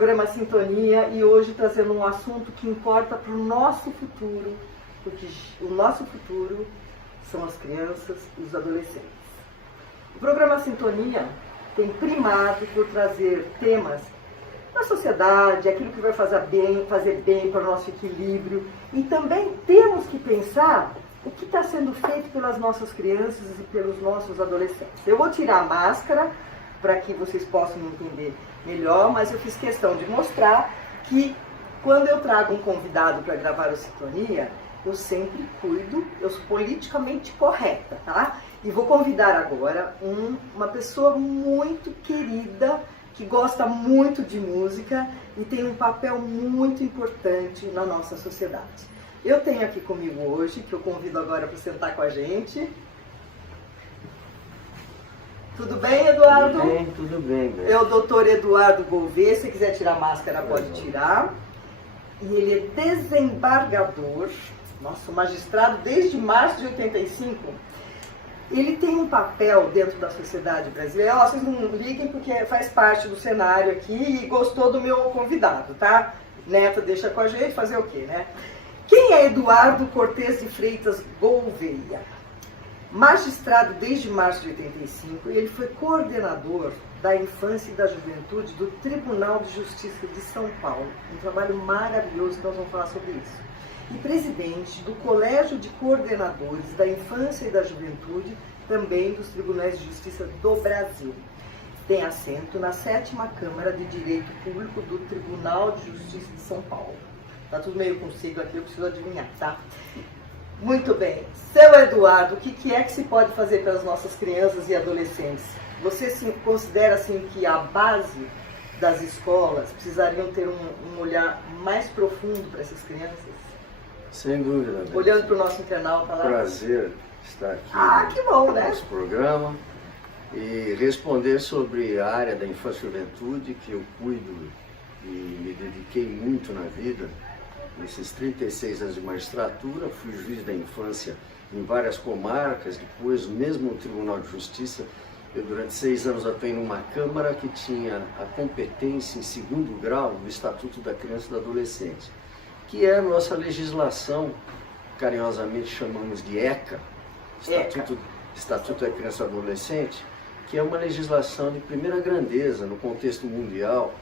programa Sintonia e hoje trazendo um assunto que importa para o nosso futuro, porque o nosso futuro são as crianças e os adolescentes. O programa Sintonia tem primado por trazer temas da sociedade, aquilo que vai fazer bem para o nosso equilíbrio, e também temos que pensar o que está sendo feito pelas nossas crianças e pelos nossos adolescentes. Eu vou tirar a máscara para que vocês possam entender melhor, mas eu fiz questão de mostrar que quando eu trago um convidado para gravar o Sintonia, eu sempre cuido, eu sou politicamente correta, tá? E vou convidar agora uma pessoa muito querida, que gosta muito de música e tem um papel muito importante na nossa sociedade. Eu tenho aqui comigo hoje, que eu convido agora para sentar com a gente. Tudo bem, Eduardo? Tudo bem. É o doutor Eduardo Gouveia, se quiser tirar a máscara pode tirar. E ele é desembargador, nosso magistrado desde março de 85. Ele tem um papel dentro da sociedade brasileira. Vocês não liguem porque faz parte do cenário aqui e gostou do meu convidado, tá? Neto deixa com a gente fazer o quê, né? Quem é Eduardo Cortes de Freitas Gouveia? Magistrado desde março de 85, ele foi coordenador da Infância e da Juventude do Tribunal de Justiça de São Paulo. Um trabalho maravilhoso que nós vamos falar sobre isso. E presidente do Colégio de Coordenadores da Infância e da Juventude, também dos Tribunais de Justiça do Brasil. Tem assento na 7ª Câmara de Direito Público do Tribunal de Justiça de São Paulo. Tá tudo meio consigo aqui, eu preciso adivinhar, tá? Muito bem. Seu Eduardo, o que é que se pode fazer pelas nossas crianças e adolescentes? Você considera assim que a base das escolas precisariam ter um olhar mais profundo para essas crianças? Sem dúvida. Olhando para o nosso internauta lá. Prazer estar aqui que bom, no né? nosso programa e responder sobre a área da infância e juventude que eu cuido e me dediquei muito na vida. Nesses 36 anos de magistratura, fui juiz da infância em várias comarcas, depois mesmo no Tribunal de Justiça. Eu durante 6 anos atuei numa Câmara que tinha a competência em 2º grau do Estatuto da Criança e do Adolescente, que é a nossa legislação, carinhosamente chamamos de ECA, Estatuto da Criança e do Adolescente, que é uma legislação de primeira grandeza no contexto mundial,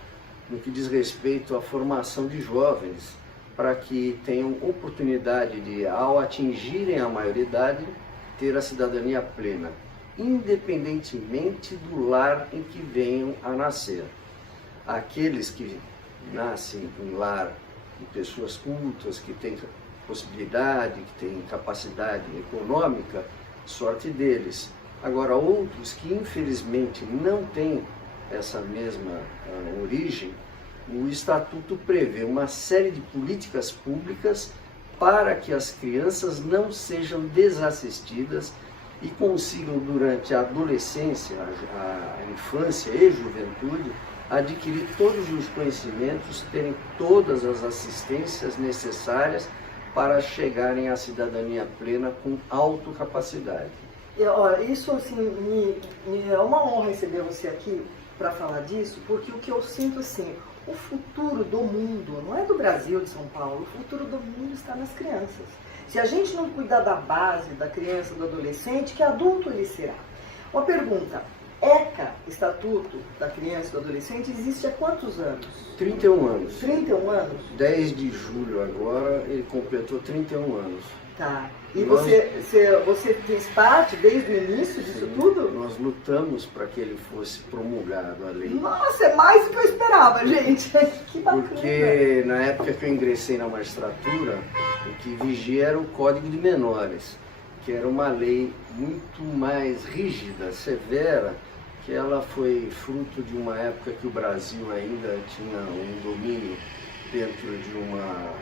no que diz respeito à formação de jovens, para que tenham oportunidade de, ao atingirem a maioridade, ter a cidadania plena, independentemente do lar em que venham a nascer. Aqueles que nascem em lar de pessoas cultas, que têm possibilidade, que têm capacidade econômica, sorte deles. Agora, outros que infelizmente não têm essa mesma origem, o Estatuto prevê uma série de políticas públicas para que as crianças não sejam desassistidas e consigam, durante a adolescência, a infância e juventude, adquirir todos os conhecimentos, terem todas as assistências necessárias para chegarem à cidadania plena com autocapacidade. Isso assim, é uma honra receber você aqui para falar disso, porque o que eu sinto assim, o futuro do mundo, não é do Brasil, de São Paulo, o futuro do mundo está nas crianças. Se a gente não cuidar da base da criança, do adolescente, que adulto ele será? Uma pergunta, ECA, Estatuto da Criança e do Adolescente, existe há quantos anos? 31 anos. 31 anos? 10 de julho agora, ele completou 31 anos. Tá. E você fez parte desde o início disso tudo? Nós lutamos para que ele fosse promulgado a lei. Nossa, é mais do que eu esperava, gente. Que bacana. Porque na época que eu ingressei na magistratura, o que vigia era o Código de Menores, que era uma lei muito mais rígida, severa, que ela foi fruto de uma época que o Brasil ainda tinha um domínio dentro de uma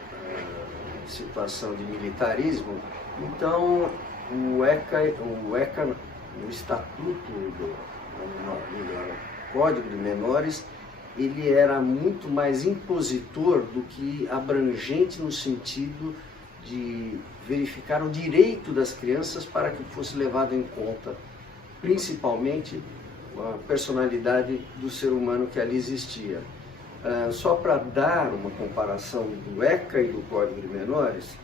situação de militarismo. Então, o Estatuto do Código de Menores, ele era muito mais impositor do que abrangente no sentido de verificar o direito das crianças para que fosse levado em conta, principalmente a personalidade do ser humano que ali existia. Só para dar uma comparação do ECA e do Código de Menores,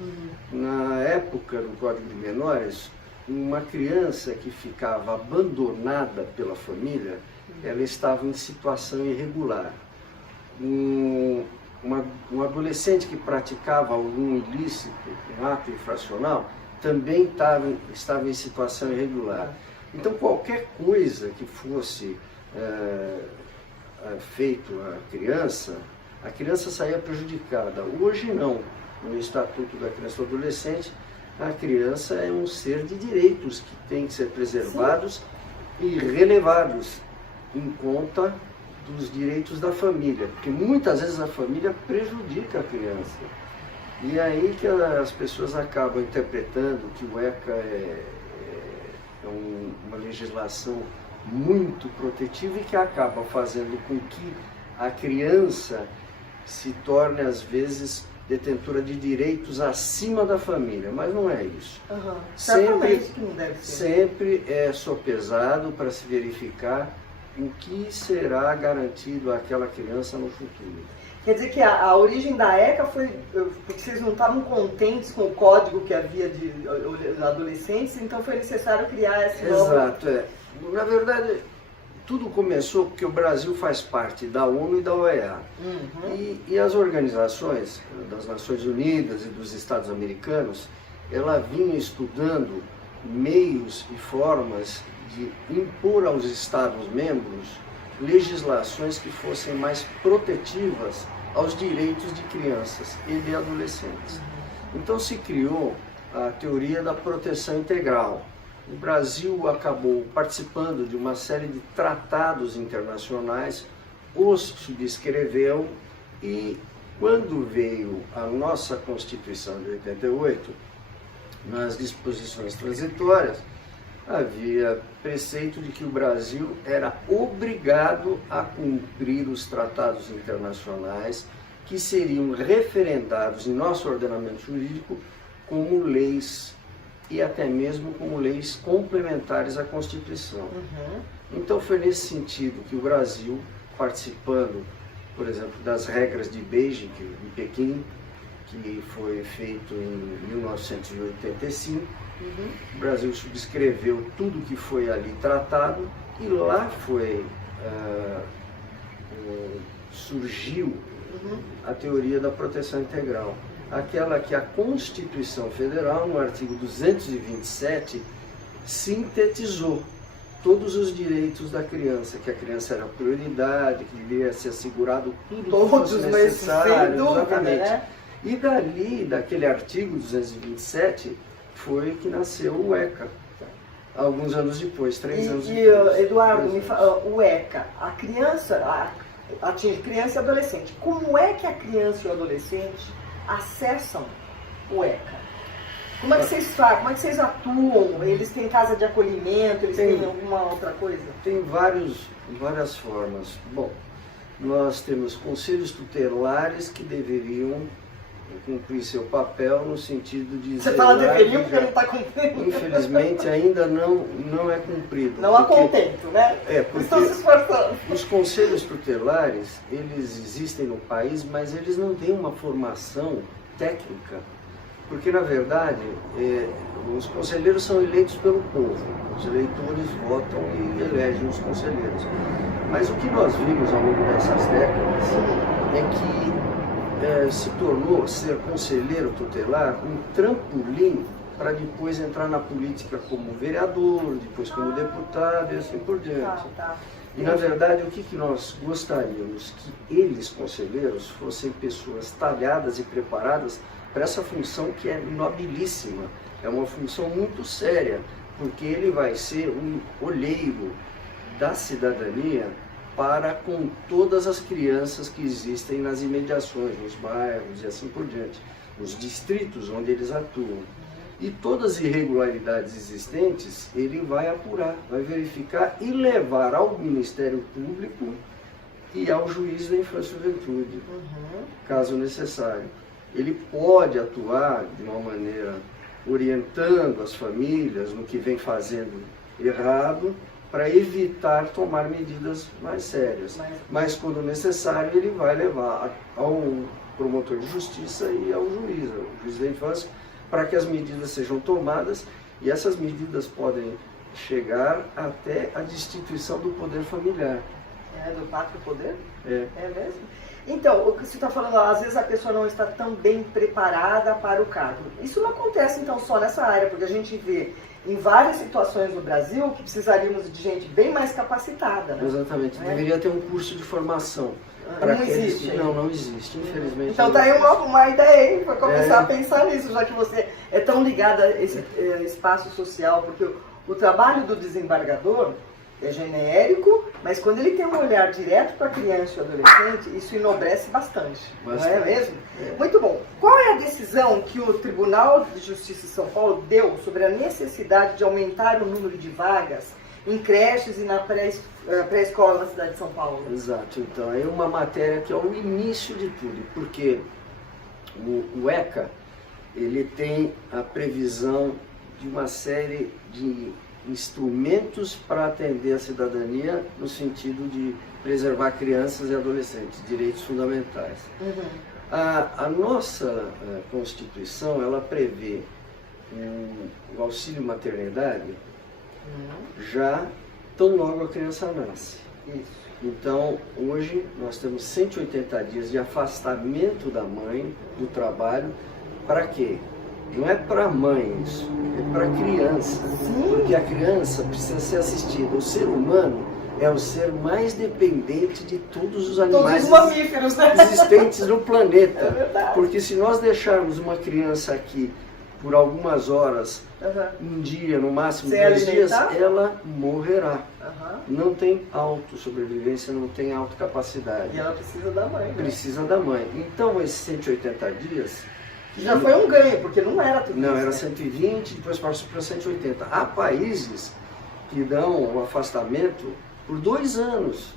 na época do Código de Menores, uma criança que ficava abandonada pela família, ela estava em situação irregular. Um adolescente que praticava algum ilícito, um ato infracional, também estava em situação irregular. Então, qualquer coisa que fosse feito à a criança saía prejudicada. Hoje não. No Estatuto da Criança e do Adolescente, a criança é um ser de direitos que tem que ser preservados e relevados em conta dos direitos da família, porque muitas vezes a família prejudica a criança. E é aí que as pessoas acabam interpretando que o ECA é uma legislação muito protetiva e que acaba fazendo com que a criança se torne, às vezes, detentora de direitos acima da família, mas não é isso. Sempre é sopesado para se verificar o que será garantido àquela criança no futuro. Quer dizer que a origem da ECA foi porque vocês não estavam contentes com o código que havia de adolescentes, então foi necessário criar esse novo... Exato, Na verdade, tudo começou porque o Brasil faz parte da ONU e da OEA. E as organizações das Nações Unidas e dos Estados americanos, ela vinha estudando meios e formas de impor aos Estados-membros legislações que fossem mais protetivas aos direitos de crianças e de adolescentes. Então se criou a teoria da proteção integral. O Brasil acabou participando de uma série de tratados internacionais, os subscreveu e quando veio a nossa Constituição de 88, nas disposições transitórias, havia preceito de que o Brasil era obrigado a cumprir os tratados internacionais que seriam referendados em nosso ordenamento jurídico como leis e até mesmo como leis complementares à Constituição. Então foi nesse sentido que o Brasil, participando, por exemplo, das regras de Beijing, em Pequim, que foi feito em 1985, o Brasil subscreveu tudo que foi ali tratado e lá surgiu a teoria da proteção integral. Aquela que a Constituição Federal, no artigo 227, sintetizou todos os direitos da criança, que a criança era prioridade, que deveria ser assegurado tudo que fosse necessário. Exatamente. Né? E daquele artigo 227, foi que nasceu o ECA, alguns anos depois, 3 anos depois. Eduardo, me fala, o ECA, a criança, atinge criança e adolescente. Como é que a criança e o adolescente acessam o ECA? Como é que vocês fazem? Como é que vocês atuam? Eles têm casa de acolhimento? Eles têm alguma outra coisa? Tem várias formas. Bom, nós temos conselhos tutelares que deveriam cumprir seu papel no sentido de... Você fala deveriam porque não está cumprindo. Infelizmente ainda não é cumprido. Não há contento, né? Porque estão se esforçando. Os conselhos tutelares, eles existem no país, mas eles não têm uma formação técnica. Porque, na verdade, os conselheiros são eleitos pelo povo. Os eleitores votam e elegem os conselheiros. Mas o que nós vimos ao longo dessas décadas é que se tornou ser conselheiro tutelar um trampolim para depois entrar na política como vereador, depois como deputado e assim por diante. E na verdade o que nós gostaríamos? Que eles, conselheiros, fossem pessoas talhadas e preparadas para essa função que é nobilíssima, é uma função muito séria, porque ele vai ser um olheiro da cidadania para com todas as crianças que existem nas imediações, nos bairros e assim por diante, nos distritos onde eles atuam. E todas as irregularidades existentes, ele vai apurar, vai verificar e levar ao Ministério Público e ao juiz da infância e juventude, caso necessário. Ele pode atuar de uma maneira orientando as famílias no que vem fazendo errado, para evitar tomar medidas mais sérias. Mas quando necessário, ele vai levar ao promotor de justiça e ao juiz da infância, para que as medidas sejam tomadas, e essas medidas podem chegar até a destituição do poder familiar. Do pátrio poder? É. É mesmo? Então, o que você está falando, às vezes a pessoa não está tão bem preparada para o cargo. Isso não acontece então só nessa área, porque a gente vê em várias situações no Brasil que precisaríamos de gente bem mais capacitada, né? Exatamente. Deveria ter um curso de formação. Não existe. Não existe, infelizmente. Então tá aí uma ideia, hein, para começar a pensar nisso, já que você é tão ligada a esse espaço social, porque o trabalho do desembargador é genérico, mas quando ele tem um olhar direto para a criança e o adolescente, isso enobrece bastante. Não é mesmo? É. Muito bom. Qual é a decisão que o Tribunal de Justiça de São Paulo deu sobre a necessidade de aumentar o número de vagas em creches e na pré-escola na cidade de São Paulo? Exato. Então, aí uma matéria que é o início de tudo, porque o ECA, ele tem a previsão de uma série de instrumentos para atender a cidadania no sentido de preservar crianças e adolescentes, direitos fundamentais. A nossa Constituição, ela prevê o auxílio maternidade já tão logo a criança nasce. Isso. Então, hoje nós temos 180 dias de afastamento da mãe do trabalho. Para quê? Não é para mãe isso, é para criança. Porque a criança precisa ser assistida. O ser humano é o ser mais dependente de todos os animais mamíferos, né? existentes no planeta. É verdade. Porque se nós deixarmos uma criança aqui por algumas horas, um dia, no máximo 2 dias, ela morrerá. Não tem autossobrevivência, não tem autocapacidade. E ela precisa da mãe, né? Precisa da mãe. Então, esses 180 dias... Já foi um ganho, porque não era tudo Não, isso, era né? 120, depois passou para 180. Há países que dão um afastamento por 2 anos.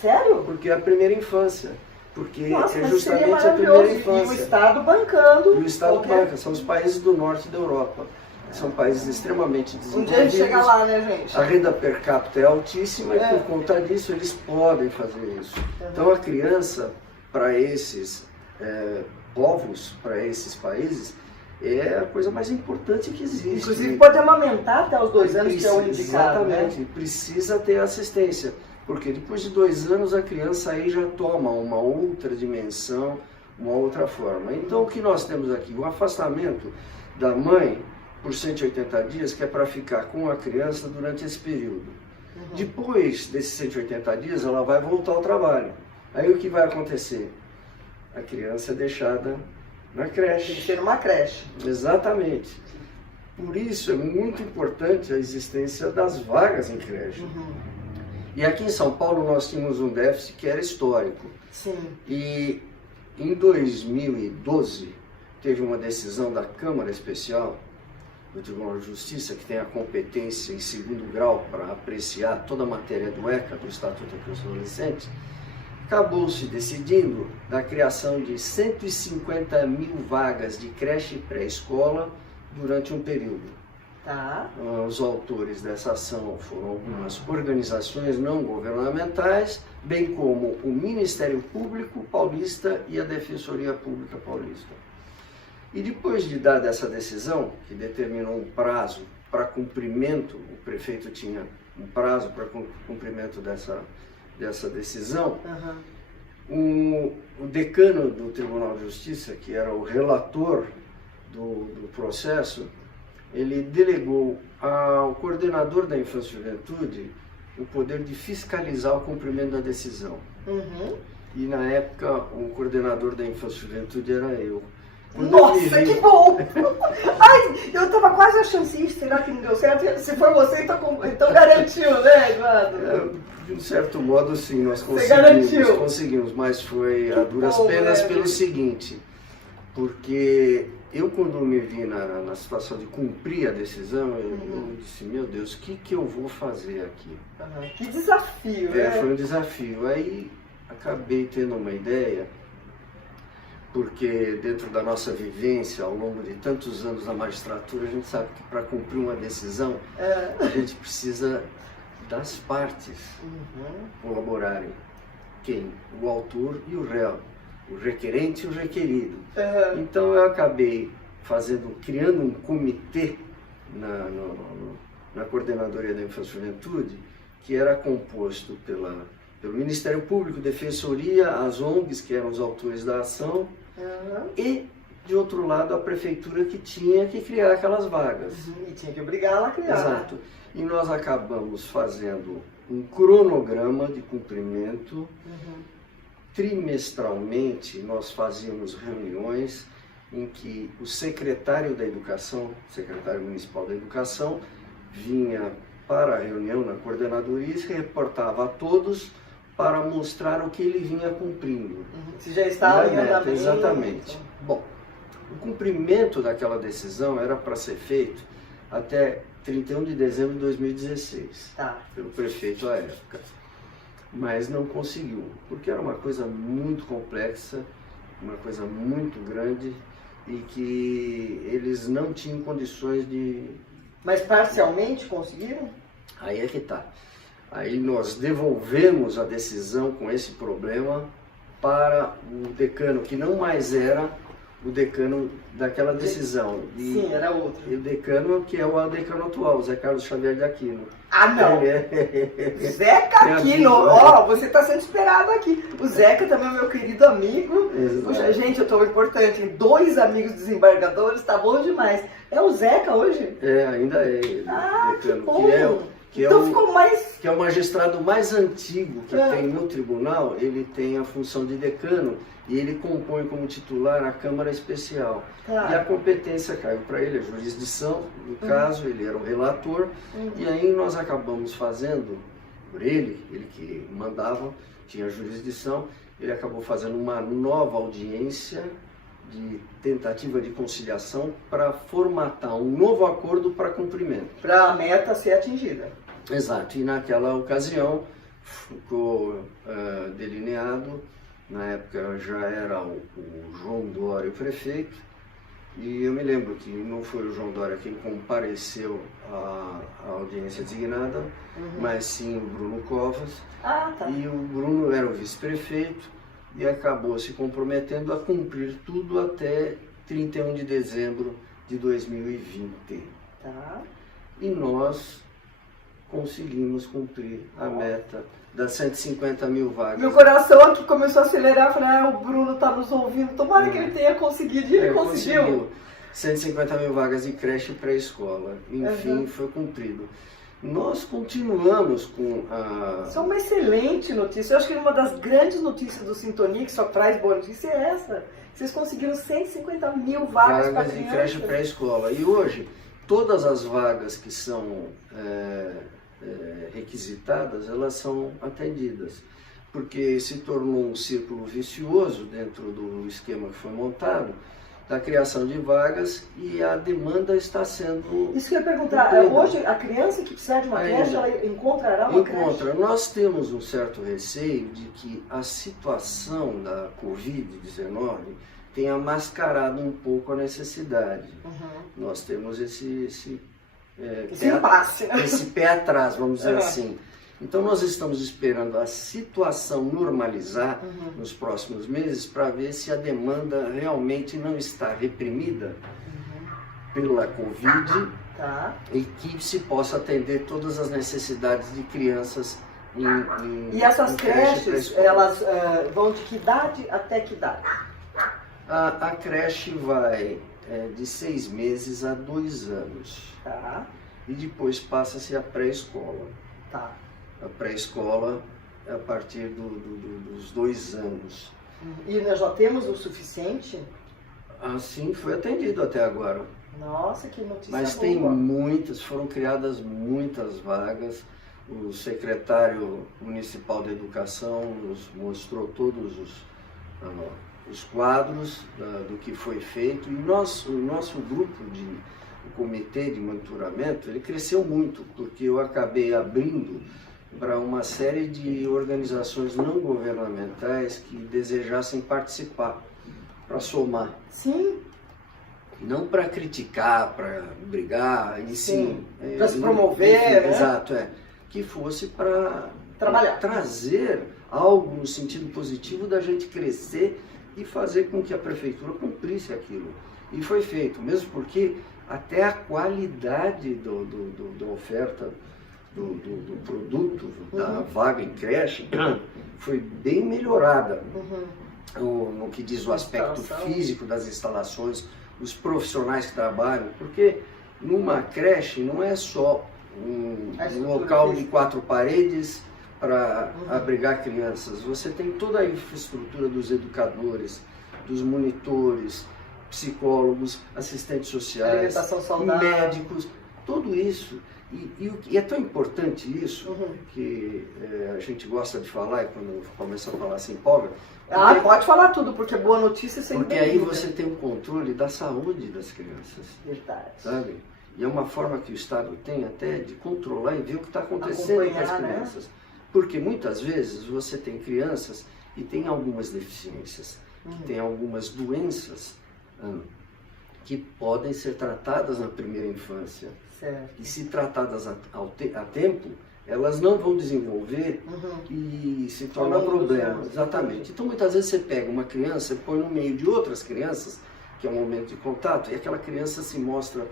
Sério? Porque é a primeira infância. Porque Nossa, é mas justamente seria a primeira maravilhoso. infância. E o Estado bancando. E o Estado banca. São os países do norte da Europa. São países extremamente Um desenvolvidos. dia a gente chega lá, né, gente? A renda per capita é altíssima e por conta disso eles podem fazer isso. Então a criança, para esses povos, para esses países, é a coisa mais importante que existe. Inclusive pode amamentar até os 2 anos, que é o indicado, exatamente, né? Precisa ter assistência, porque depois de 2 anos a criança aí já toma uma outra dimensão, uma outra forma. Então o que nós temos aqui? O afastamento da mãe por 180 dias, que é para ficar com a criança durante esse período. Depois desses 180 dias ela vai voltar ao trabalho. Aí o que vai acontecer? A criança é deixada na creche. Tem que ser numa creche. Exatamente. Por isso é muito importante a existência das vagas em creche. E aqui em São Paulo nós tínhamos um déficit que era histórico. Sim. E em 2012 teve uma decisão da Câmara Especial do Tribunal de Justiça, que tem a competência em 2º grau para apreciar toda a matéria do ECA, do Estatuto da Criança e do Adolescente. Acabou-se decidindo da criação de 150 mil vagas de creche e pré-escola durante um período. Os autores dessa ação foram algumas organizações não governamentais, bem como o Ministério Público Paulista e a Defensoria Pública Paulista. E depois de dar essa decisão, que determinou um prazo para cumprimento, o prefeito tinha um prazo para cumprimento dessa decisão, o decano do Tribunal de Justiça, que era o relator do processo, ele delegou ao coordenador da Infância e Juventude o poder de fiscalizar o cumprimento da decisão. E na época o coordenador da Infância e Juventude era eu. Nossa, que bom! Ai, eu tava quase achando assim, será que não deu certo? Se foi você, então garantiu, né, Eduardo? De um certo modo, sim, nós conseguimos, mas foi a duras penas pelo seguinte, porque eu, quando me vi na situação de cumprir a decisão, eu disse, meu Deus, o que eu vou fazer aqui? Que desafio, né? Foi um desafio. Aí acabei tendo uma ideia, porque dentro da nossa vivência, ao longo de tantos anos na magistratura, a gente sabe que para cumprir uma decisão, a gente precisa das partes colaborarem. Quem? O autor e o réu, o requerente e o requerido. Então eu acabei criando um comitê na Coordenadoria da Infância e Juventude, que era composto pelo Ministério Público, Defensoria, as ONGs, que eram os autores da ação, e, de outro lado, a Prefeitura, que tinha que criar aquelas vagas. E tinha que obrigá-la a criar. Exato. E nós acabamos fazendo um cronograma de cumprimento. Trimestralmente, nós fazíamos reuniões em que o secretário da Educação, secretário municipal da Educação, vinha para a reunião na coordenadoria e se reportava a todos para mostrar o que ele vinha cumprindo. Se já estava em andamento. Exatamente. Bom, o cumprimento daquela decisão era para ser feito até 31 de dezembro de 2016, pelo prefeito à época. Mas não conseguiu, porque era uma coisa muito complexa, uma coisa muito grande e que eles não tinham condições de... Mas parcialmente conseguiram? Aí é que tá. Aí nós devolvemos a decisão com esse problema para o decano, que não mais era o decano daquela decisão. Sim, era outro. E o decano, que é o decano atual, o Zé Carlos Xavier de Aquino. Ah, não! Zeca Aquino, ó, você está sendo esperado aqui. O Zeca também é meu querido amigo. Puxa, gente, eu estou importante. 2 amigos desembargadores, tá bom demais. É o Zeca hoje? Ainda é. Que bom! Que é o magistrado mais antigo que tem no tribunal. Ele tem a função de decano e ele compõe como titular a Câmara Especial. E a competência caiu para ele, a jurisdição, no caso, ele era o relator, e aí nós acabamos fazendo, por ele que mandava, tinha a jurisdição, ele acabou fazendo uma nova audiência de tentativa de conciliação para formatar um novo acordo para cumprimento. Para a meta ser atingida. Exato, e naquela ocasião ficou delineado, na época já era o João Dória o prefeito, e eu me lembro que não foi o João Dória quem compareceu à audiência designada, mas sim o Bruno Covas, e o Bruno era o vice-prefeito, e acabou se comprometendo a cumprir tudo até 31 de dezembro de 2020. E nós conseguimos cumprir a meta das 150 mil vagas. Meu coração aqui começou a acelerar, falei, o Bruno está nos ouvindo, tomara que ele tenha conseguido, e ele conseguiu. 150 mil vagas de creche e pré-escola, enfim, foi cumprido. Nós continuamos com a... Isso é uma excelente notícia. Eu acho que uma das grandes notícias do Sintonia, que só traz boa notícia, é essa. Vocês conseguiram 150 mil vagas para de creche e pré-escola. E hoje, todas as vagas que são requisitadas, elas são atendidas. Porque se tornou um círculo vicioso dentro do esquema que foi montado, da criação de vagas, e a demanda está sendo... Isso que eu ia perguntar, hoje a criança que precisar de uma creche, ela encontrará uma creche? Nós temos um certo receio de que a situação da Covid-19 tenha mascarado um pouco a necessidade. Nós temos esse impasse, né? Esse pé atrás, vamos dizer assim. Então nós estamos esperando a situação normalizar nos próximos meses para ver se a demanda realmente não está reprimida pela Covid e que se possa atender todas as necessidades de crianças E essas creches, elas vão de que idade até que idade? A creche vai de 6 meses a 2 anos. E depois passa-se a pré-escola. A pré-escola é a partir dos 2 anos. E nós já temos o suficiente? Sim, foi atendido até agora. Nossa, que notícia Mas boa. tem muitas, foram criadas muitas vagas. O secretário municipal de educação nos mostrou todos os quadros do que foi feito. E o nosso grupo o comitê de monitoramento, ele cresceu muito, porque eu acabei abrindo para uma série de organizações não governamentais que desejassem participar, para somar. Sim. Não para criticar, para brigar, e sim. Para se promover, né? Exato, que fosse para Trabalhar. trazer algo no sentido positivo da gente crescer e fazer com que a prefeitura cumprisse aquilo. E foi feito, mesmo porque até a qualidade da oferta do produto, da vaga em creche, foi bem melhorada. No que diz o aspecto físico das instalações, os profissionais que trabalham, porque numa creche não é só um local de 4 paredes para abrigar crianças, você tem toda a infraestrutura dos educadores, dos monitores, psicólogos, assistentes sociais, médicos, tudo isso. E é tão importante isso, que a gente gosta de falar, e quando começa a falar assim, empolga. Pode falar tudo, porque boa notícia sempre. Porque aí você tem o controle da saúde das crianças. Verdade. Sabe? E é uma forma que o Estado tem até de controlar e ver o que está acontecendo com as crianças. Né? Porque muitas vezes você tem crianças e tem algumas deficiências, que tem algumas doenças que podem ser tratadas na primeira infância. Certo. E se tratadas a tempo, elas não vão desenvolver e se tornar problema. Exatamente. Então muitas vezes você pega uma criança e põe no meio de outras crianças, que é um momento de contato, e aquela criança se mostra,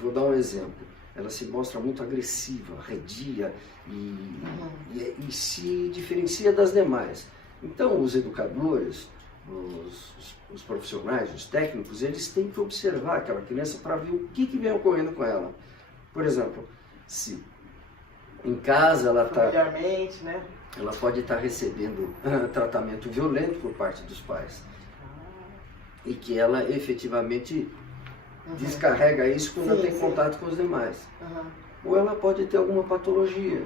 vou dar um exemplo, ela se mostra muito agressiva, arredia e se diferencia das demais. Então os educadores, os profissionais, os técnicos, eles têm que observar aquela criança para ver o que vem ocorrendo com ela. Por exemplo, se em casa ela familiarmente, né? Ela pode estar recebendo tratamento violento por parte dos pais. E que ela efetivamente descarrega isso quando tem contato com os demais. Ou ela pode ter alguma patologia.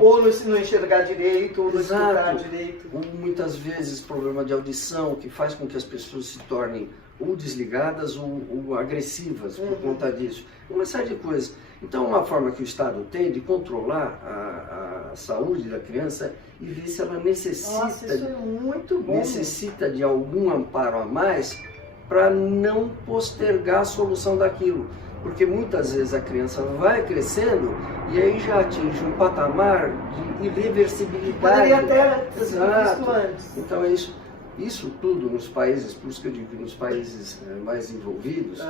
Ou não enxergar direito, ou não escutar direito. Ou muitas vezes problema de audição, que faz com que as pessoas se tornem ou desligadas ou agressivas por conta disso. Uma série de coisas. Então, uma forma que o Estado tem de controlar a saúde da criança e ver se ela necessita, isso é muito bom, necessita de algum amparo a mais para não postergar a solução daquilo. Porque muitas vezes a criança vai crescendo e aí já atinge um patamar de irreversibilidade. Poderia até ter visto antes. Então é isso tudo nos países, por isso que eu digo que nos países mais envolvidos,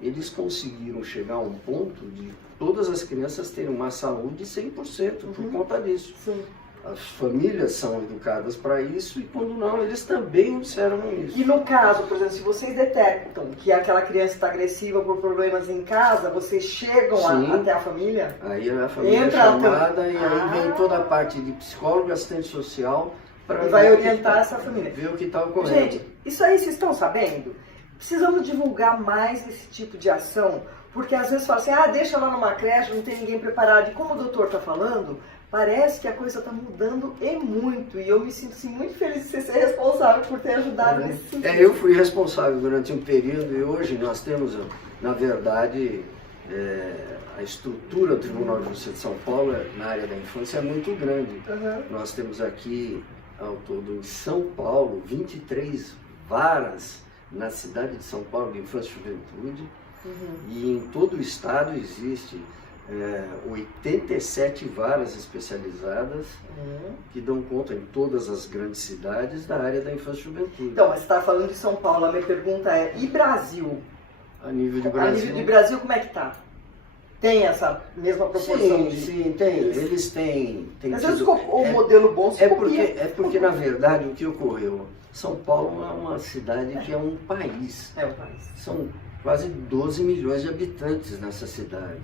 eles conseguiram chegar a um ponto de todas as crianças terem uma saúde 100% por conta disso. Sim. As famílias são educadas para isso e quando não, eles também observam isso. E no caso, por exemplo, se vocês detectam que aquela criança está agressiva por problemas em casa, vocês chegam até a família? Aí a família é chamada e aí vem toda a parte de psicólogo, assistente social, para vai orientar essa família. Ver o que está ocorrendo. Gente, isso aí vocês estão sabendo? Precisamos divulgar mais esse tipo de ação, porque às vezes fala assim, deixa lá numa creche, não tem ninguém preparado. E como o doutor está falando, parece que a coisa está mudando e muito. E eu me sinto assim, muito feliz de você ser responsável por ter ajudado nesse sentido. Eu fui responsável durante um período e hoje nós temos, na verdade, a estrutura do Tribunal de Justiça de São Paulo na área da infância é muito grande. Nós temos aqui, ao todo, em São Paulo, 23 varas na cidade de São Paulo de Infância e Juventude. E em todo o estado existe 87 varas especializadas que dão conta em todas as grandes cidades da área da infância e juventude. Então, mas você está falando de São Paulo, a minha pergunta é, e Brasil? A nível de Brasil? A nível de Brasil, como é que está? Tem essa mesma proporção? Sim, tem. Eles têm às vezes o modelo bom se copia. porque, na verdade, o que ocorreu? São Paulo é uma cidade que é um país. É um país. São quase 12 milhões de habitantes nessa cidade.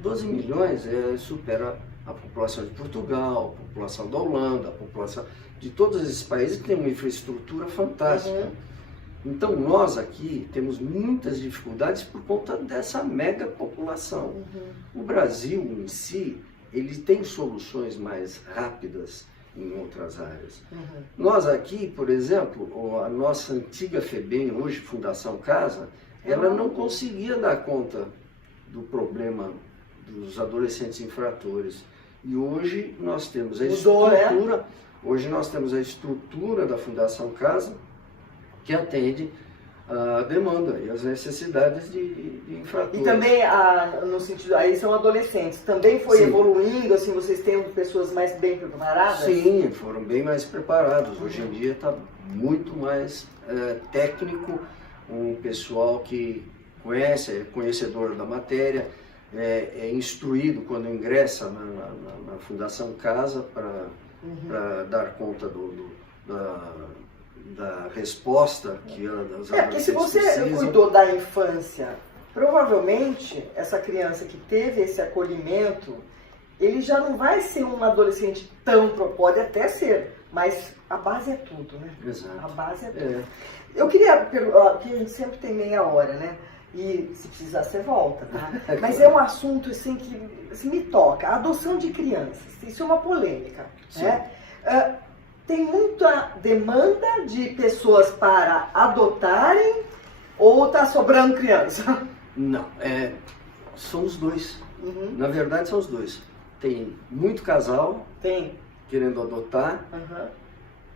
12 milhões supera a população de Portugal, a população da Holanda, a população de todos esses países que têm uma infraestrutura fantástica. Então nós aqui temos muitas dificuldades por conta dessa mega população. O Brasil em si, ele tem soluções mais rápidas em outras áreas. Nós aqui, por exemplo, a nossa antiga FEBEM, hoje Fundação Casa, ela não conseguia dar conta do problema dos adolescentes infratores. E hoje nós temos a estrutura da Fundação Casa, que atende a demanda e as necessidades de infratores. E também, no sentido, aí são adolescentes, também foi evoluindo, assim, vocês têm pessoas mais bem preparadas? Sim, foram bem mais preparados. Hoje em dia está muito mais técnico, um pessoal que conhece, é conhecedor da matéria, é instruído quando ingressa na Fundação Casa para dar conta da resposta que os adolescentes porque se você precisam. cuidou da infância, provavelmente essa criança que teve esse acolhimento, ele já não vai ser um adolescente pode até ser, mas a base é tudo, né? Exato. A base é tudo. Eu queria perguntar, que a gente sempre tem meia hora, né? E se precisar você volta, tá? Mas é um assunto assim que assim, me toca. A adoção de crianças, isso é uma polêmica, né? Tem muita demanda de pessoas para adotarem ou está sobrando criança? Não, são os dois. Na verdade são os dois. Tem muito casal querendo adotar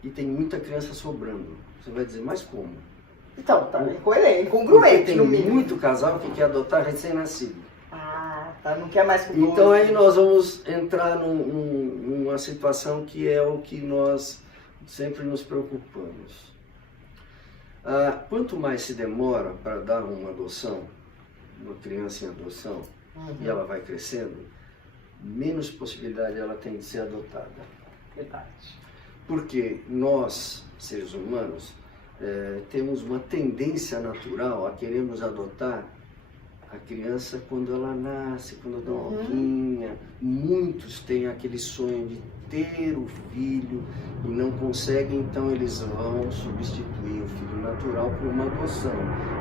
e tem muita criança sobrando. Você vai dizer, mas como? Então, tá incoerente, incongruente. Tem muito casal que quer adotar recém-nascido. Tá, não quer mais com Então aí nós vamos entrar numa situação que é o que nós sempre nos preocupamos. Quanto mais se demora para dar uma adoção, uma criança em adoção, e ela vai crescendo, menos possibilidade ela tem de ser adotada. Verdade. Porque nós, seres humanos, temos uma tendência natural a queremos adotar a criança quando ela nasce, quando é novinha. Muitos têm aquele sonho de ter o filho e não conseguem, então eles vão substituir o filho natural por uma adoção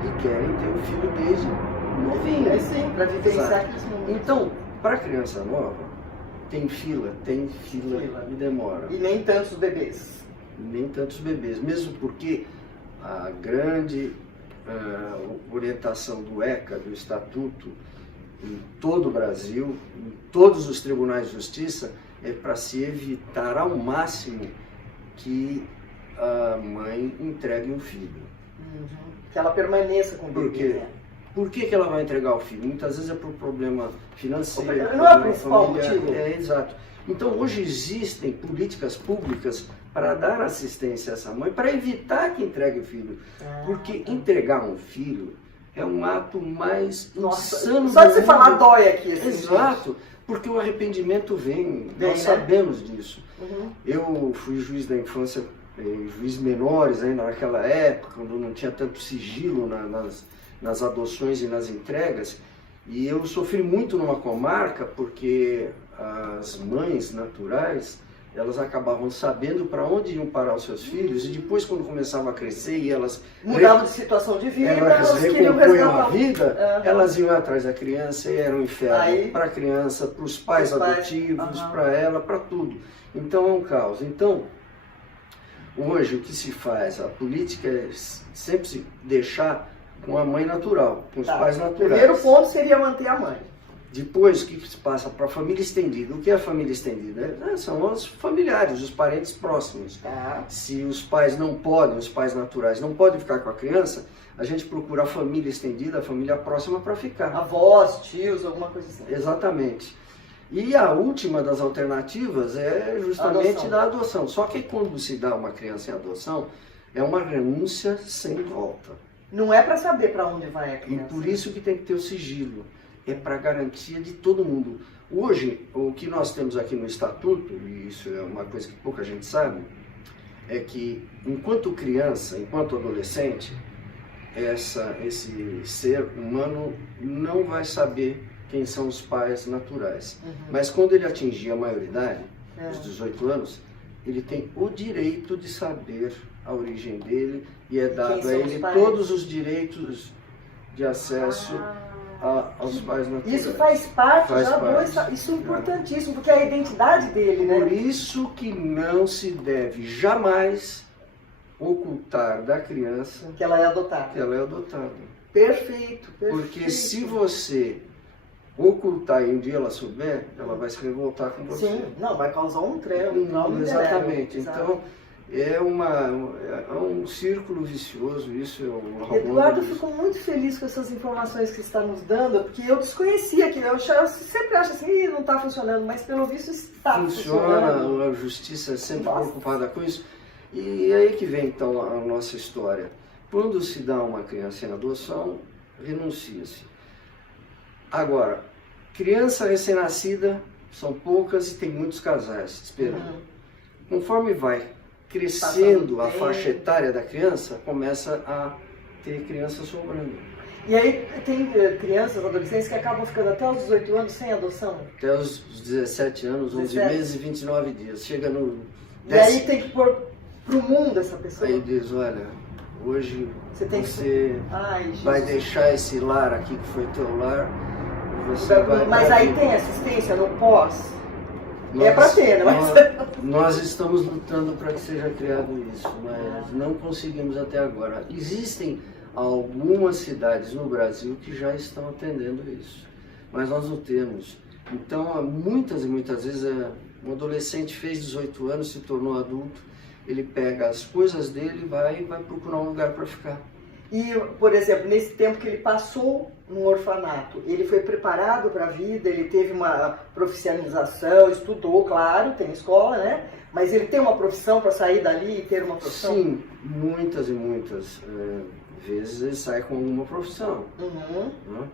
e querem ter o filho desde novinho. Sim, para vivenciar aqueles momentos. Então, para criança nova, tem fila e demora. E nem tantos bebês. Nem tantos bebês, mesmo porque a grande orientação do ECA, do Estatuto, em todo o Brasil, em todos os tribunais de justiça, é para se evitar ao máximo que a mãe entregue um filho. Que ela permaneça com o bebê. Por que ela vai entregar o filho? Muitas vezes é por problema financeiro. Não é o principal motivo? Exato. Então hoje existem políticas públicas para dar assistência a essa mãe, para evitar que entregue o filho. Porque entregar um filho é um ato mais insano. Só de você falar dói aqui. Assim, exato, porque o arrependimento vem nós sabemos disso. Eu fui juiz da infância, juiz menores ainda naquela época, quando não tinha tanto sigilo nas adoções e nas entregas, e eu sofri muito numa comarca porque as mães naturais, elas acabavam sabendo para onde iam parar os seus filhos, e depois quando começavam a crescer e elas mudavam de situação de vida, elas recompunham a vida, elas iam atrás da criança e era um inferno para a criança, para os pais adotivos, para ela, para tudo. Então é um caos. Então, hoje o que se faz, a política é sempre se deixar com a mãe natural, com os pais naturais. O primeiro ponto seria manter a mãe. Depois, o que se passa para a família estendida? O que é a família estendida? São os familiares, os parentes próximos. Se os pais não podem, os pais naturais não podem ficar com a criança, a gente procura a família estendida, a família próxima para ficar. Avós, tios, alguma coisa assim. Exatamente. E a última das alternativas é justamente da adoção. Só que quando se dá uma criança em adoção, é uma renúncia sem volta. Não é para saber para onde vai a criança. E por isso que tem que ter o sigilo. É para garantia de todo mundo. Hoje, o que nós temos aqui no Estatuto, e isso é uma coisa que pouca gente sabe, é que enquanto criança, enquanto adolescente, esse ser humano não vai saber quem são os pais naturais. Mas quando ele atingir a maioridade, os 18 anos, ele tem o direito de saber a origem dele e é dado a ele todos os direitos de acesso aos pais naturais. Isso faz parte isso é importantíssimo, porque é a identidade dele, né? Por isso que não se deve jamais ocultar da criança que ela é adotada. Perfeito. Porque se você ocultar e um dia ela souber, ela vai se revoltar com você. Sim, não, vai causar um trauma. Exatamente. Então, É um círculo vicioso, isso é uma Eduardo, eu fico muito feliz com essas informações que você está nos dando, porque eu desconhecia aquilo. Eu sempre acho assim, "Ih, não está funcionando", mas pelo visto está funcionando. Funciona, a justiça é sempre preocupada com isso. E aí que vem então a nossa história. Quando se dá uma criança em adoção, renuncia-se. Agora, criança recém-nascida são poucas e tem muitos casais esperando. Conforme vai crescendo a faixa etária da criança, começa a ter criança sobrando. E aí tem crianças, adolescentes que acabam ficando até os 18 anos sem adoção? Até os 17 anos, 11 meses e 29 dias. Chega no... E aí tem que pôr pro mundo essa pessoa? Aí diz, olha, hoje você Ai, vai deixar esse lar aqui que foi teu lar. Você vai mas aí tem assistência no pós? É para ter, né? Nós estamos lutando para que seja criado isso, mas não conseguimos até agora. Existem algumas cidades no Brasil que já estão atendendo isso, mas nós não temos. Então, muitas e muitas vezes, um adolescente fez 18 anos, se tornou adulto, ele pega as coisas dele e vai procurar um lugar para ficar. E, por exemplo, nesse tempo que ele passou no orfanato, ele foi preparado para a vida, ele teve uma profissionalização, estudou, claro, tem escola, né? Mas ele tem uma profissão para sair dali e ter uma profissão? Sim, muitas e muitas vezes ele sai com uma profissão. Né?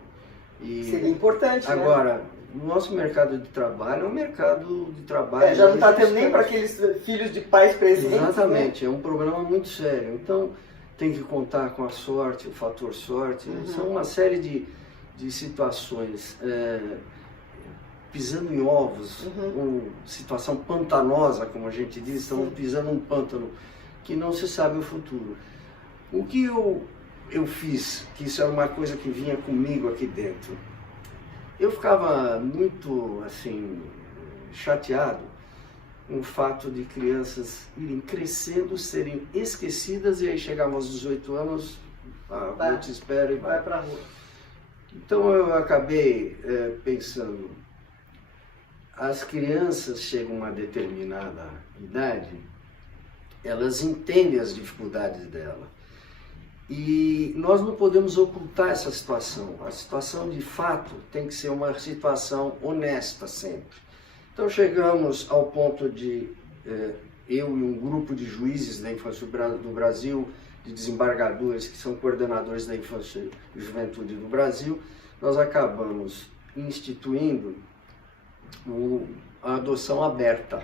E seria importante, agora, né? O nosso mercado de trabalho é um mercado de trabalho... já não está tendo nem para aqueles filhos de pais presentes. Exatamente, né? É um problema muito sério. Então, tem que contar com a sorte, o fator sorte. São uma série de situações pisando em ovos, uma situação pantanosa, como a gente diz, estamos pisando um pântano que não se sabe o futuro. O que eu fiz, que isso era uma coisa que vinha comigo aqui dentro, eu ficava muito assim chateado com o fato de crianças irem crescendo, serem esquecidas e aí chegavam aos 18 anos, eu te espero e vai para a rua. Então eu acabei pensando, as crianças chegam a uma determinada idade, elas entendem as dificuldades dela. E nós não podemos ocultar essa situação. A situação de fato tem que ser uma situação honesta sempre. Então chegamos ao ponto de eu e um grupo de juízes da infância do Brasil, de desembargadores que são coordenadores da infância e juventude do Brasil, nós acabamos instituindo a adoção aberta.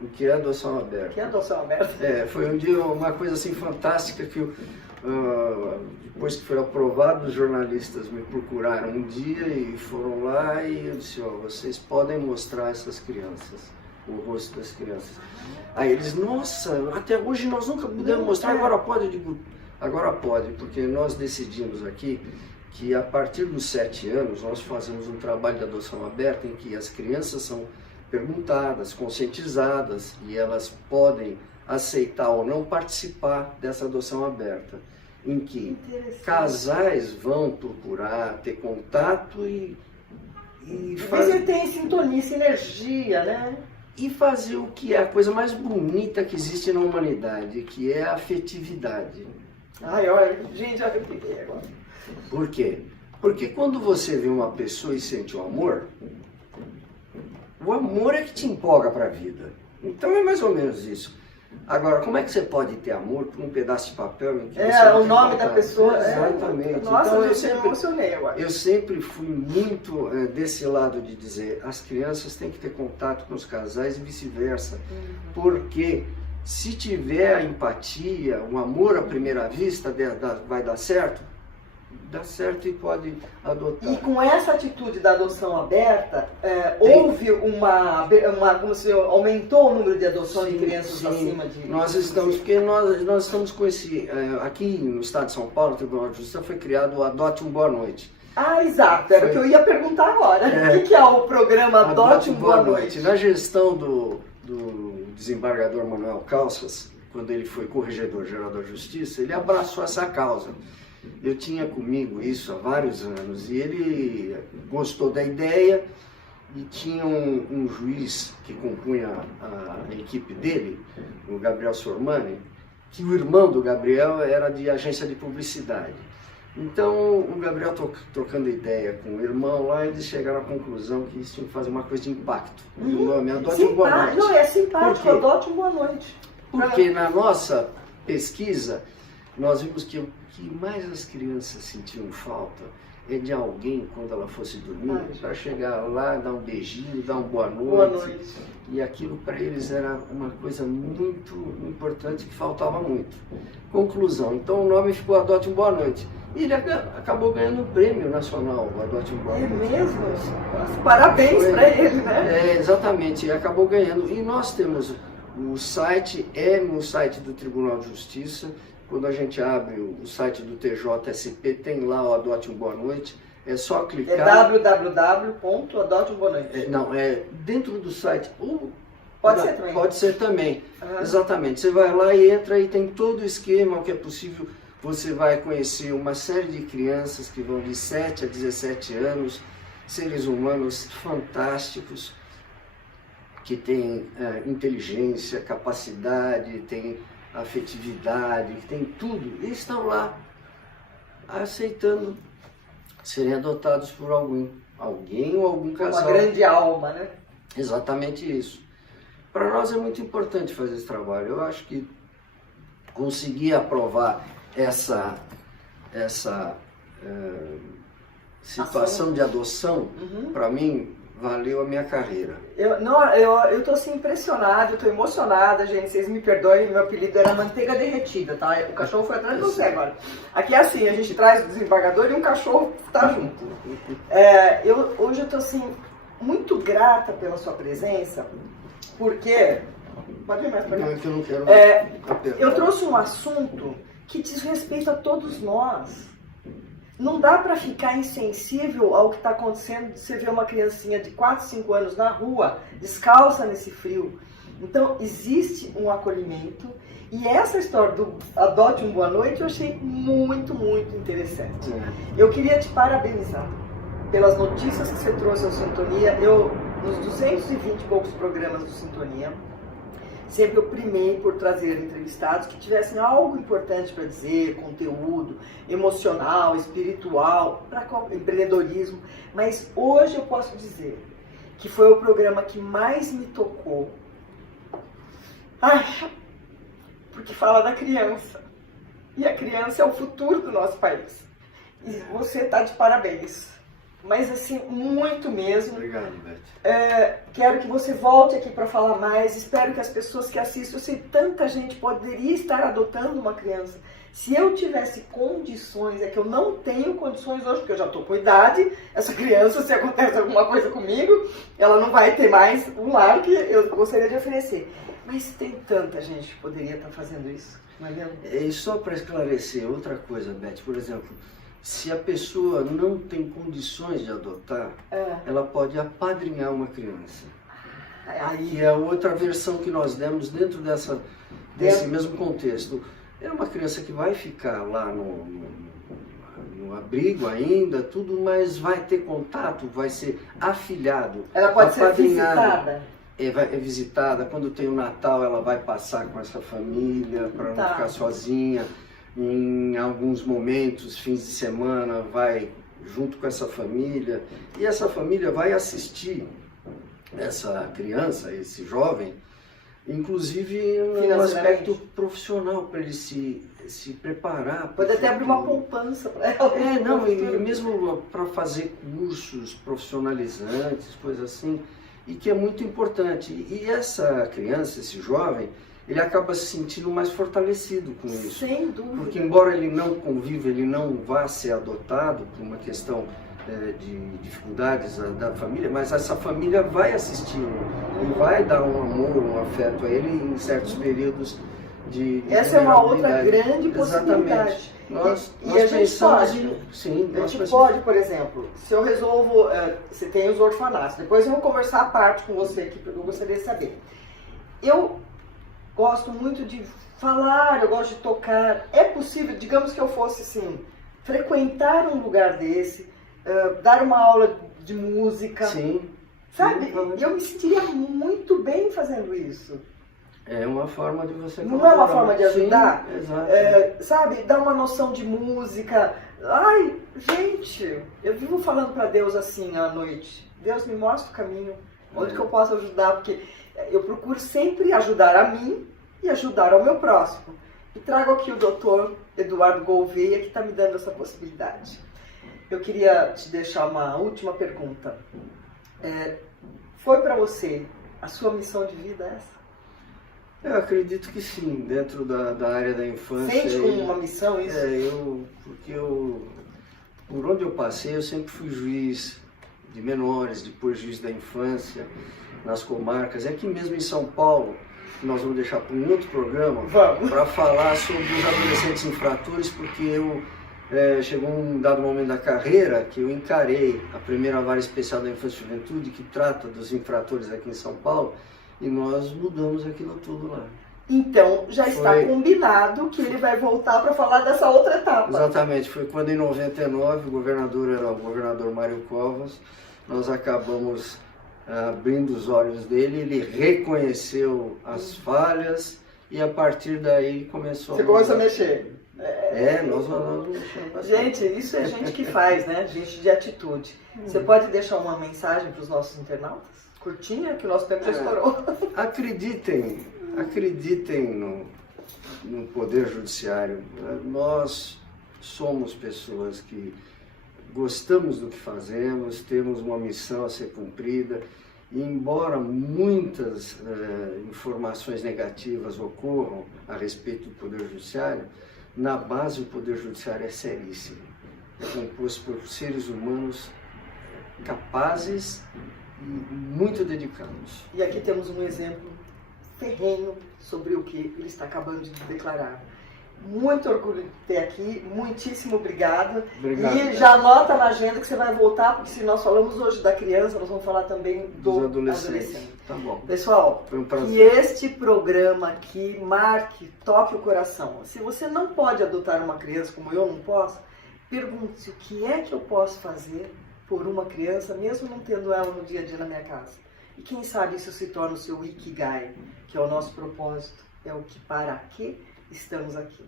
O que é adoção aberta? O que é adoção aberta? Foi um dia uma coisa assim fantástica que depois que foi aprovado, os jornalistas me procuraram um dia e foram lá e eu disse, vocês podem mostrar essas crianças, o rosto das crianças. Aí eles, nossa, até hoje nós nunca pudemos mostrar, agora pode? Eu digo, agora pode, porque nós decidimos aqui que a partir dos 7 anos nós fazemos um trabalho de adoção aberta em que as crianças são perguntadas, conscientizadas e elas podem aceitar ou não participar dessa adoção aberta, em que casais vão procurar ter contato e fazer... tem sintonia, sinergia, né? E fazer o que é a coisa mais bonita que existe na humanidade, que é a afetividade. Ai, olha, gente, já arrepiei agora. Por quê? Porque quando você vê uma pessoa e sente o amor é que te empolga para a vida. Então é mais ou menos isso. Agora, como é que você pode ter amor por um pedaço de papel em que você o nome da pessoa. Exatamente. Nossa, então, eu sempre me emocionei agora. Eu sempre fui muito desse lado de dizer, as crianças têm que ter contato com os casais e vice-versa. Porque se tiver a empatia, o amor à primeira vista, vai dar certo? Dá certo e pode adotar. E com essa atitude da adoção aberta, houve como se aumentou o número de adoções de crianças acima de... Nós estamos com esse... aqui no estado de São Paulo, o Tribunal de Justiça foi criado o Adote um Boa Noite. Ah, exato, era o que eu ia perguntar agora. O que é o programa Adote um Boa Noite? Na gestão do desembargador Manuel Calças, quando ele foi corregedor-geral da Justiça, ele abraçou essa causa. Eu tinha comigo isso há vários anos e ele gostou da ideia e tinha um juiz que compunha a equipe dele, o Gabriel Sormani, que o irmão do Gabriel era de agência de publicidade. Então, o Gabriel trocando ideia com o irmão lá, eles chegaram à conclusão que eles tinham que fazer uma coisa de impacto. E o nome Adote um Boa Noite. Não, é simpático, Adote um Boa Noite. Porque na nossa pesquisa, nós vimos que o que mais as crianças sentiam falta é de alguém, quando ela fosse dormir, para chegar lá, dar um beijinho, dar uma boa noite. Boa noite. E aquilo para eles era uma coisa muito importante que faltava muito. Conclusão, então o nome ficou Adote um Boa Noite. E ele acabou ganhando o prêmio nacional, o Adote um Boa Noite. É mesmo? Nossa, parabéns para ele, né? É, exatamente, acabou ganhando. E nós temos o site, no site do Tribunal de Justiça. Quando a gente abre o site do TJSP, tem lá o Adote um Boa Noite. É só clicar. É www.adoteumboanoite. Não, é dentro do site. Pode ser também. Pode ser também. Exatamente. Você vai lá e entra e tem todo o esquema, o que é possível. Você vai conhecer uma série de crianças que vão de 7 a 17 anos, seres humanos fantásticos, que têm inteligência, capacidade, têm afetividade, que têm tudo. E estão lá aceitando serem adotados por alguém ou algum casal. Uma grande alma, né? Exatamente isso. Para nós é muito importante fazer esse trabalho. Eu acho que conseguir aprovar essa situação de adoção, para mim, valeu a minha carreira. Eu tô assim impressionado, eu tô emocionada, gente. Vocês me perdoem, meu apelido era Manteiga Derretida, tá? O cachorro foi atrás de você agora. Aqui é assim, a gente traz o desembargador e um cachorro tá junto. Hoje eu tô assim, muito grata pela sua presença, porque... Pode vir mais pra cá. Não, é que eu não quero... eu trouxe um assunto que diz respeito a todos nós. Não dá para ficar insensível ao que está acontecendo de você ver uma criancinha de 4, 5 anos na rua, descalça nesse frio. Então, existe um acolhimento. E essa história do Adote um Boa Noite eu achei muito, muito interessante. Eu queria te parabenizar pelas notícias que você trouxe ao Sintonia. Nos 220 e poucos programas do Sintonia, sempre eu primei por trazer entrevistados que tivessem algo importante para dizer, conteúdo emocional, espiritual, para empreendedorismo. Mas hoje eu posso dizer que foi o programa que mais me tocou. Porque fala da criança. E a criança é o futuro do nosso país. E você está de parabéns. Mas assim, muito mesmo. Obrigado, Beth. Quero que você volte aqui para falar mais. Espero que as pessoas que assistem, eu sei tanta gente poderia estar adotando uma criança. Se eu tivesse condições, é que eu não tenho condições hoje, porque eu já estou com idade. Essa criança, se acontece alguma coisa comigo, ela não vai ter mais um lar que eu gostaria de oferecer. Mas tem tanta gente que poderia estar fazendo isso, não é mesmo? E só para esclarecer outra coisa, Beth, por exemplo, se a pessoa não tem condições de adotar, ela pode apadrinhar uma criança. Aí é outra versão que nós demos dentro desse mesmo contexto. É uma criança que vai ficar lá no abrigo ainda, tudo, mas vai ter contato, vai ser afilhado. Ela pode ser visitada? É visitada. Quando tem o Natal, ela vai passar com essa família para não ficar sozinha. Em alguns momentos, fins de semana, vai junto com essa família. E essa família vai assistir essa criança, esse jovem, inclusive no aspecto profissional, para ele se preparar. Pode até abrir uma poupança para ela. E mesmo para fazer cursos profissionalizantes, coisas assim, e que é muito importante. E essa criança, esse jovem, ele acaba se sentindo mais fortalecido com isso. Sem dúvida. Porque embora ele não conviva, ele não vá ser adotado por uma questão de dificuldades da família, mas essa família vai assistir e vai dar um amor, um afeto a ele em certos períodos de essa é uma outra grande possibilidade. Nós a gente pode. Sim, a gente pode, por exemplo, se eu resolvo, você tem os orfanatos, depois eu vou conversar a parte com você aqui, porque eu gostaria de saber. Eu gosto muito de falar, eu gosto de tocar. É possível, digamos que eu fosse assim, frequentar um lugar desse, dar uma aula de música, sim, Sabe? E eu me sentiria muito bem fazendo isso. É uma forma de você Não é uma forma de ajudar? Sim, exato. Sabe? Dar uma noção de música. Ai, gente, eu vivo falando para Deus assim à noite. Deus, me mostra o caminho, onde que eu posso ajudar, porque eu procuro sempre ajudar a mim e ajudar ao meu próximo. E trago aqui o Dr. Eduardo Gouveia, que está me dando essa possibilidade. Eu queria te deixar uma última pergunta. Foi para você a sua missão de vida essa? Eu acredito que sim, dentro da área da infância. Sente como uma missão isso? Por onde eu passei, eu sempre fui juiz de menores, depois juiz da infância, nas comarcas. É aqui mesmo em São Paulo, nós vamos deixar para um outro programa, para falar sobre os adolescentes infratores, porque chegou um dado momento da carreira que eu encarei a primeira vara especial da infância e juventude, que trata dos infratores aqui em São Paulo, e nós mudamos aquilo tudo lá. Então, já está combinado que ele vai voltar para falar dessa outra etapa. Exatamente, foi quando em 99 o governador era o governador Mário Covas, nós acabamos abrindo os olhos dele, ele reconheceu as falhas e a partir daí começou Você começou a mexer. Nós mexemos bastante. Gente, isso é gente que faz, né? Gente de atitude. Você pode deixar uma mensagem para os nossos internautas? Curtinha, que o nosso tempo já estourou. Acreditem no Poder Judiciário. Nós somos pessoas que gostamos do que fazemos, temos uma missão a ser cumprida, e embora muitas informações negativas ocorram a respeito do Poder Judiciário, na base o Poder Judiciário é seríssimo. É composto por seres humanos capazes e muito dedicados. E aqui temos um exemplo ferrenho sobre o que ele está acabando de declarar. Muito orgulho de ter aqui, muitíssimo obrigado. Obrigado, e já anota na agenda que você vai voltar, porque se nós falamos hoje da criança, nós vamos falar também do adolescente. Tá bom. Pessoal, Foi um prazer. que este programa aqui marque, toque o coração. Se você não pode adotar uma criança como eu não posso, pergunte-se o que é que eu posso fazer por uma criança, mesmo não tendo ela no dia a dia na minha casa. E quem sabe isso se torna o seu Ikigai, que é o nosso propósito, é o que para que estamos aqui.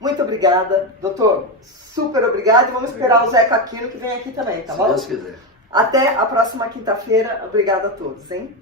Muito obrigada, doutor. Super obrigado. E vamos esperar o Zeca Aquino que vem aqui também, tá bom? Se Deus quiser. Até a próxima quinta-feira. Obrigada a todos, hein?